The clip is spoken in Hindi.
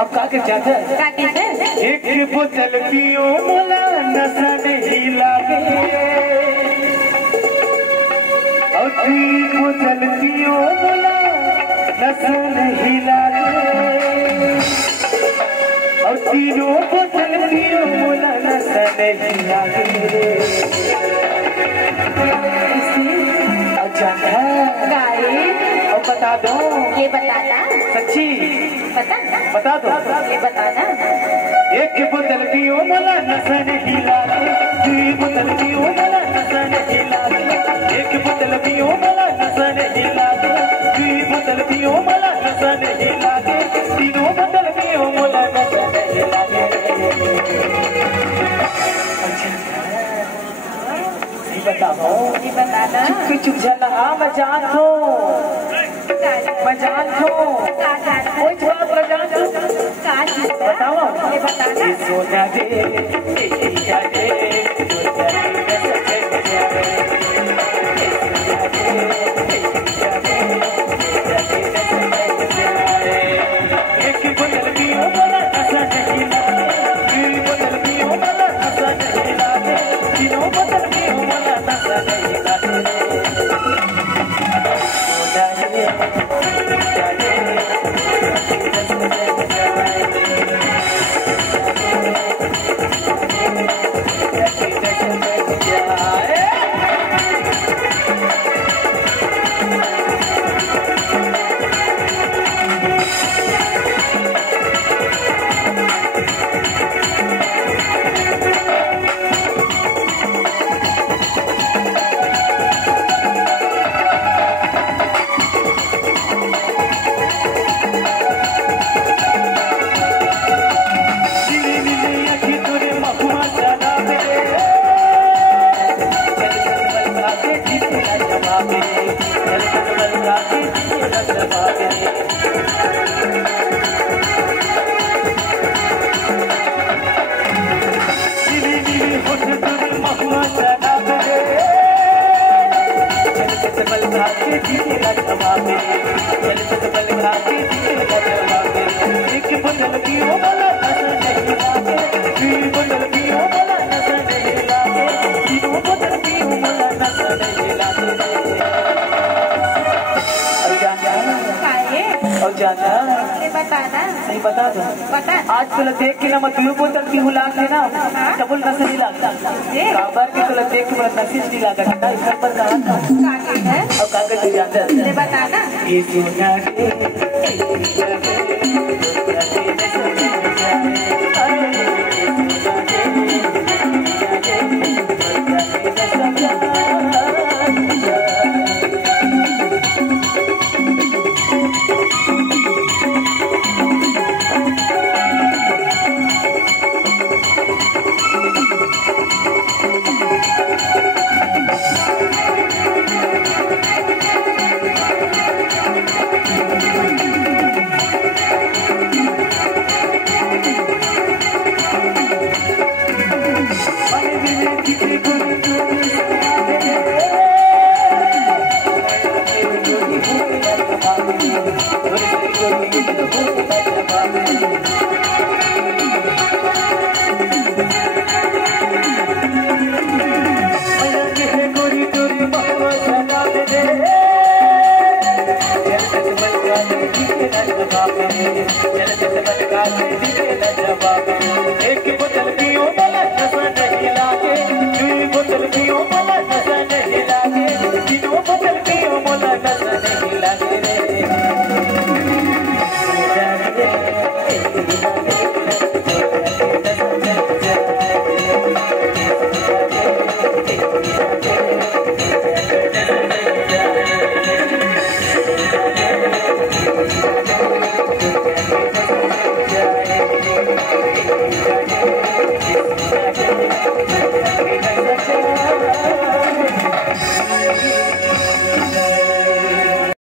अब का के जाता एक बोतल पियो मोला नशा नहीं लागे और तीन बोतल पियो मोला नशा नहीं लागे और तीनों बोतल पियो मोला नशा नहीं लागे अब जाता और बता दो ये बताना सच्ची बता दो ये बताना एक बोतल पियो मोला नशा नहीं लागे तीन बोतल पियो मोला नशा नहीं लागे एक बोतल पियो मोला नशा नहीं लागे तीन बोतल पियो मोला नशा नहीं लागे तीनों बोतल पियो मोला नशा नहीं लागे बताओ ये बताना चुप चला मजाक हो कोई बात मजाक हो बताओ ये बताना सोना दे एक बोतल पियो मोला नशा नहीं लागे तीन बोतल पियो मोला नशा नहीं लागे तीनों बोतल पियो मोला नशा नहीं लागे एक बोतल पियो मोला नशा नहीं लागे तीन बोतल पियो मोला नशा नहीं लागे तीनों बोतल पियो मोला नशा नहीं लागे और जाना ये बताना सही बता दो बता आज तो देख के ना मत दो बोतल की हुलाक है ना डबल नशा नहीं लगता काबर के तो देख के बड़ा नशा नहीं लगा ना इस पर कहा है और कागज ले जाते हैं ये बताना ये सोना के एक